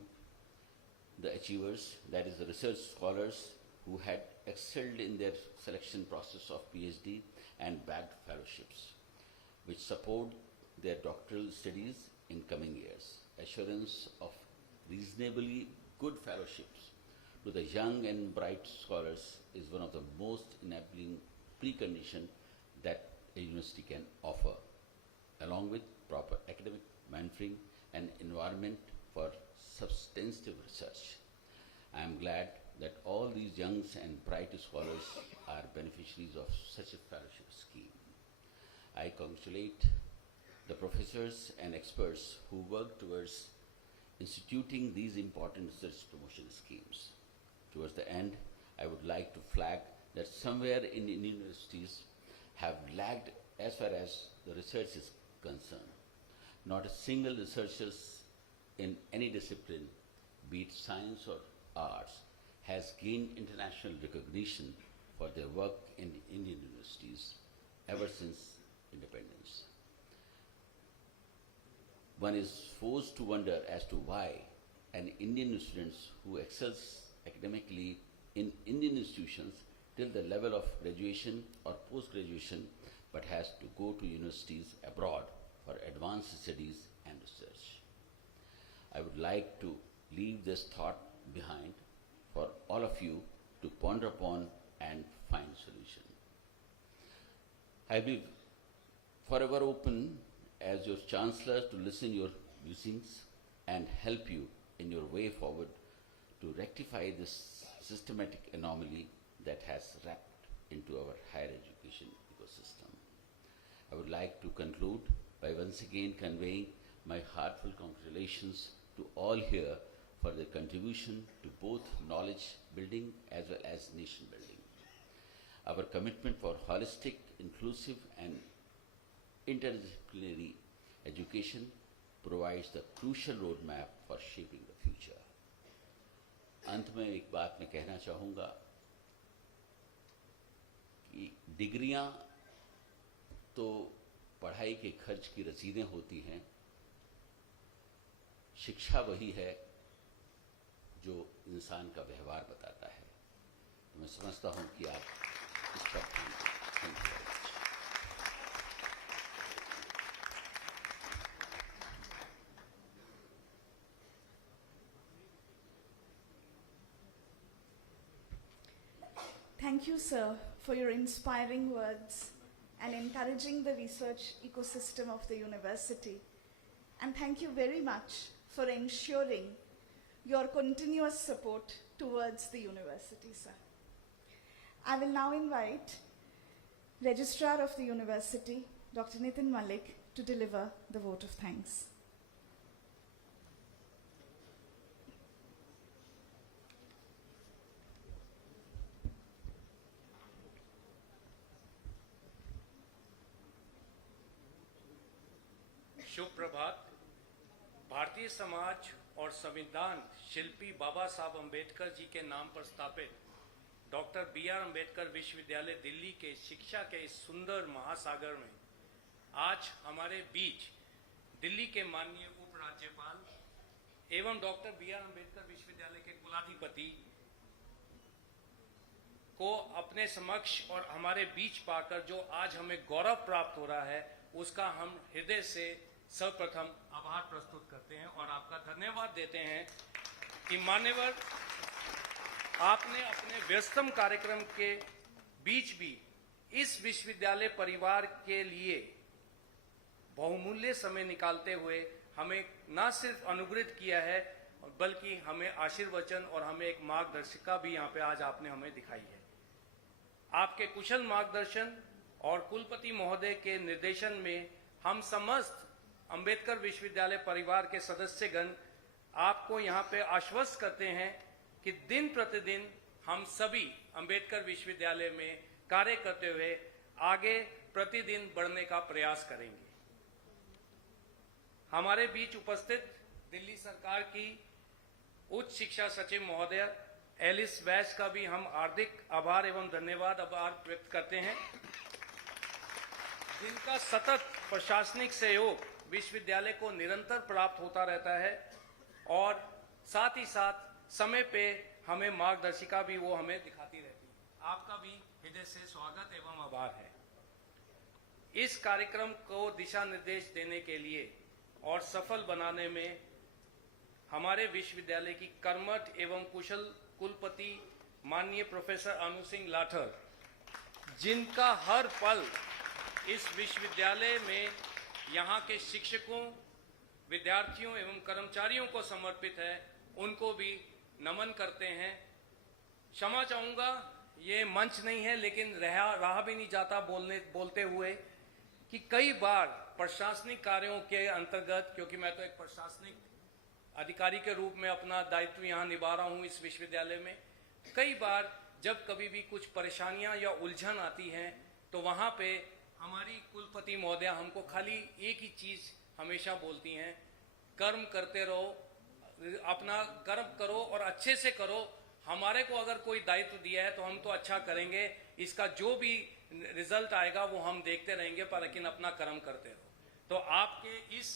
the achievers, that is the research scholars who had excelled in their selection process of PhD and backed fellowships, which support their doctoral studies in coming years. Assurance of reasonably good fellowships to the young and bright scholars is one of the most enabling preconditions that a university can offer, along with proper academic mentoring and environment for substantive research. I am glad that all these young and bright scholars are beneficiaries of such a fellowship scheme. I congratulate the professors and experts who work towards instituting these important research promotion schemes. Towards the end, I would like to flag that somewhere in Indian universities have lagged as far as the research is concerned. Not a single researcher in any discipline, be it science or arts, has gained international recognition for their work in Indian universities ever since independence. One is forced to wonder as to why an Indian student who excels academically in Indian institutions till the level of graduation or post-graduation, but has to go to universities abroad for advanced studies and research. I would like to leave this thought behind for all of you to ponder upon and find solution. I will be forever open as your Chancellor to listen your musings and help you in your way forward to rectify this systematic anomaly that has wrapped into our higher education ecosystem. I would like to conclude by once again conveying my heartfelt congratulations to all here for their contribution to both knowledge building as well as nation building. Our commitment for holistic, inclusive and interdisciplinary education provides the crucial roadmap for shaping the future. अंत में एक बात मैं कहना चाहूँगा कि डिग्रियां तो पढ़ाई के खर्च की रसीदें होती हैं, शिक्षा वही है जो इंसान का व्यवहार बताता है। मैं समझता हूँ कि आप इस पर ध्यान दें। Thank you very much. Thank you, sir, for your inspiring words and encouraging the research ecosystem of the university. And thank you very much for ensuring your continuous support towards the university, sir. I will now invite Registrar of the University, Dr. Nitin Malik, to deliver the vote of thanks. शुभ प्रभात। भारतीय समाज और संविधान शिल्पी बाबा साहब अम्बेडकर जी के नाम पर स्थापित doctor B R. Ambedkar विश्वविद्यालय दिल्ली के शिक्षा के इस सुंदर महासागर में आज हमारे बीच दिल्ली के माननीय उपराज्यपाल एवं डॉक्टर बी.आर. अम्बेडकर विश्वविद्यालय के कुलाधिपति को अपने समक्ष और हमारे बीच पाकर जो आज हमें गौरव प्राप्त हो रहा है, उसका हम हृदय से सर्वप्रथम आभार प्रस्तुत करते हैं और आपका धन्यवाद देते हैं कि मान्यवर आपने अपने व्यस्तम कार्यक्रम के बीच भी इस विश्वविद्यालय परिवार के लिए बहुमूल्य समय निकालते हुए हमें न सिर्फ अनुग्रहित किया है बल्कि हमें आशीर्वचन और हमें एक मार्गदर्शिका भी यहाँ पे आज आपने हमें दिखाई है। आपके कुशल मार्गदर्शन और कुलपति महोदय के निर्देशन में हम समस्त अंबेडकर विश्वविद्यालय परिवार के सदस्यगण आपको यहाँ पे आश्वस्त करते हैं कि दिन प्रतिदिन हम सभी अंबेडकर विश्वविद्यालय में कार्य करते हुए आगे प्रतिदिन बढ़ने का प्रयास करेंगे। हमारे बीच उपस्थित दिल्ली सरकार की उच्च शिक्षा सचिव महोदय एलिस वैस का भी हम हार्दिक आभार एवं धन्यवाद व्यक्त करते हैं, जिनका सतत प्रशासनिक सहयोग विश्वविद्यालय को निरंतर प्राप्त होता रहता है और साथ ही साथ समय पे हमें मार्गदर्शिका भी वो हमें दिखाती रहती है। आपका भी हृदय से स्वागत एवं आभार है। इस कार्यक्रम को दिशा निर्देश देने के लिए और सफल बनाने में हमारे विश्वविद्यालय की कर्मठ एवं कुशल कुलपति माननीय प्रोफेसर अनु सिंह लाठर, जिनका हर पल इस विश्वविद्यालय में यहाँ के शिक्षकों, विद्यार्थियों एवं कर्मचारियों को समर्पित है, उनको भी नमन करते हैं। क्षमा चाहूँगा, ये मंच नहीं है लेकिन रहा भी नहीं जाता बोलते हुए कि कई बार प्रशासनिक कार्यों के अंतर्गत, क्योंकि मैं तो एक प्रशासनिक अधिकारी के रूप में अपना दायित्व यहाँ निभा रहा हूँ इस विश्वविद्यालय में, कई बार जब कभी भी कुछ परेशानियाँ या उलझन आती हैं तो वहाँ पे हमारी कुलपति महोदया हमको खाली एक ही चीज़ हमेशा बोलती हैं, कर्म करते रहो, अपना कर्म करो और अच्छे से करो। हमारे को अगर कोई दायित्व दिया है तो हम तो अच्छा करेंगे, इसका जो भी रिजल्ट आएगा वो हम देखते रहेंगे, पर लेकिन अपना कर्म करते रहो। तो आपके इस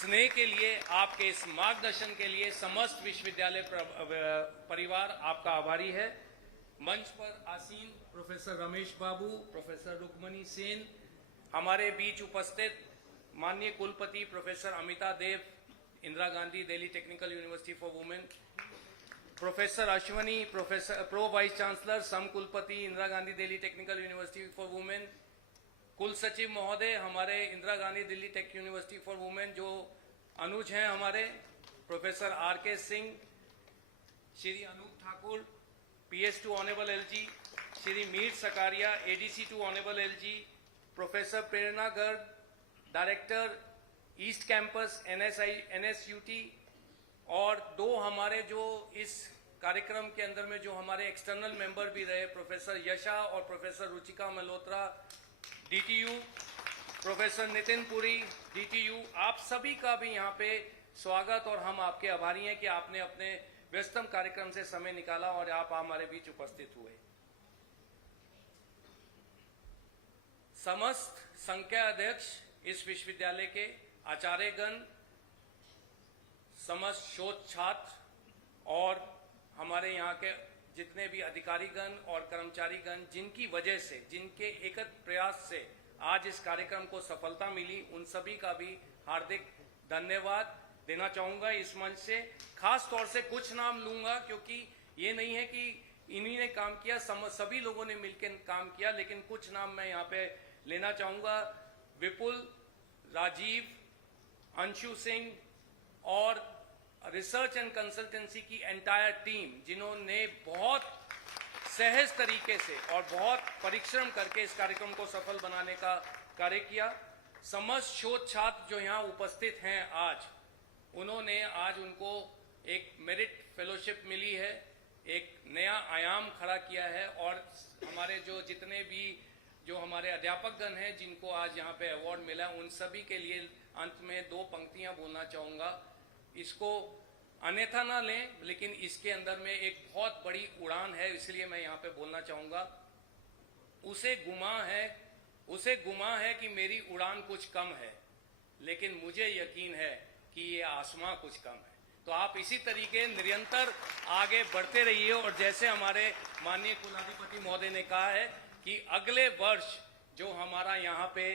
स्नेह के लिए, आपके इस मार्गदर्शन के लिए समस्त विश्वविद्यालय परिवार आपका आभारी है। मंच पर आसीन प्रोफेसर रमेश बाबू, प्रोफेसर रुक्मणी सेन, हमारे बीच उपस्थित माननीय कुलपति professor Amita Dev, Indira Gandhi Delhi technical university for women, professor Ashwani, professor pro vice chancellor सम कुलपति Indira Gandhi Delhi technical university for women, कुल सचिव महोदय हमारे Indira Gandhi Delhi tech university for women जो अनुज हैं हमारे, professor R K Singh, Shri Anoop Thakur, PS2 honourable LG, Shri Mir Sakaria, ADC2 honourable LG, professor Prerna Garg, director east campus NSUT, और दो हमारे जो इस कार्यक्रम के अंदर में जो हमारे एक्सटर्नल मेंबर भी रहे, प्रोफेसर यशा और professor Ruchika Malhotra DTU, professor Nitin Puri DTU, आप सभी का भी यहाँ पे स्वागत और हम आपके आभारी हैं कि आपने अपने व्यस्तम कार्यक्रम से समय निकाला और आप हमारे बीच उपस्थित हुए। समस्त संख्या अध्यक्ष इस विश्वविद्यालय के आचार्यगण, समस्त शोध छात्र और हमारे यहाँ के जितने भी अधिकारीगण और कर्मचारीगण जिनकी वजह से, जिनके एकत्र प्रयास से आज इस कार्यक्रम को सफलता मिली, उन सभी का भी हार्दिक धन्यवाद देना चाहूँगा इस मंच से। खास तौर से कुछ नाम लूँगा क्योंकि ये नहीं है कि इन्हीं ने काम किया, सभी लोगों ने मिलकर काम किया, लेकिन कुछ नाम मैं यहाँ पे लेना चाहूँगा। विपुल, राजीव, अंशु सिंह और रिसर्च एंड कंसल्टेंसी की एंटायर टीम जिन्होंने बहुत सहज तरीके से और बहुत परिश्रम करके इस कार्यक्रम को सफल बनाने का कार्य किया। समस्त शोध छात्र जो यहाँ उपस्थित हैं आज, उन्होंने आज उनको एक मेरिट फेलोशिप मिली है, एक नया आयाम खड़ा किया है, और हमारे जो जितने भी जो हमारे अध्यापकगण हैं जिनको आज यहाँ पे अवार्ड मिला, उन सभी के लिए अंत में दो पंक्तियाँ बोलना चाहूँगा। इसको अन्यथा ना लें, लेकिन इसके अंदर में एक बहुत बड़ी उड़ान है, इसलिए मैं यहाँ पे बोलना चाहूँगा। उसे गुमा है कि मेरी उड़ान कुछ कम है, लेकिन मुझे यकीन है कि ये आसमां कुछ कम है। तो आप इसी तरीके निरंतर आगे बढ़ते रहिए, और जैसे हमारे माननीय कुलाधिपति महोदय ने कहा है कि अगले वर्ष जो हमारा यहाँ पे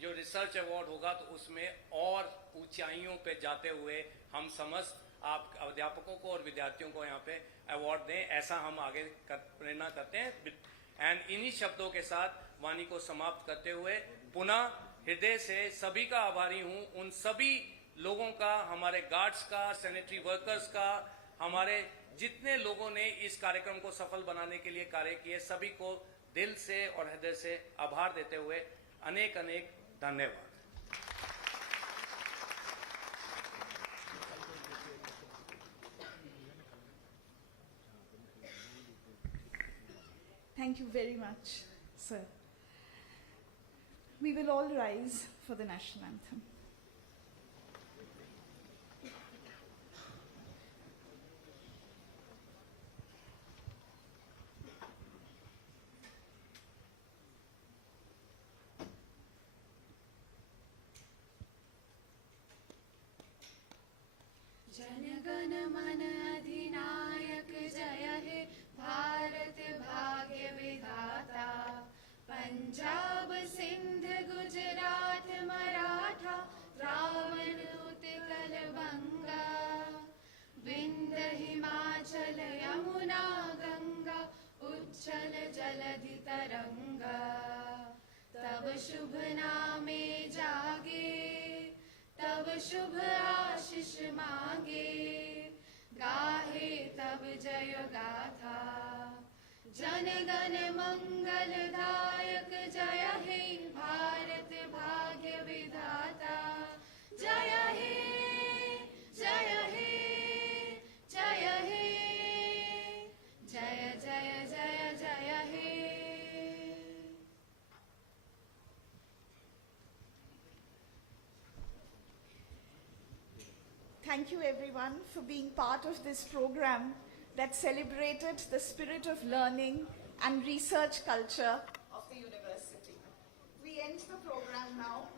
जो रिसर्च अवार्ड होगा, तो उसमें और ऊंचाइयों पे जाते हुए हम समस्त आप अध्यापकों को और विद्यार्थियों को यहाँ पे अवार्ड दें, ऐसा हम आगे प्रेरणा करते हैं। एंड इन्हीं शब्दों के साथ वाणी को समाप्त करते हुए पुनः हृदय से सभी का आभारी हूँ, उन सभी लोगों का, हमारे गार्ड्स का, सैनिटरी वर्कर्स का, हमारे जितने लोगों ने इस कार्यक्रम को सफल बनाने के लिए कार्य किए, सभी को दिल से और हृदय से आभार देते हुए अनेक अनेक धन्यवाद। Thank you very much, sir. We will all rise for the national anthem. जनगण मन अधिनायक जय हे भारत भाग्य विधाता, पंजाब सिंध गुजरात मराठा द्रावण उत्कल बंगा, विंध्य हिमाचल यमुना गंगा उच्छल जलधि तरंगा, तब शुभ नामे जागे, तब शुभ आशीष मांगे, गाहे तब जय गाथा, जन गण मंगलदायक जय हे भारत भाग्य विधाता, जय हे जय हे जय हे जय जय जय जय हे। Thank you everyone for being part of this program that celebrated the spirit of learning and research culture of the university. We end the program now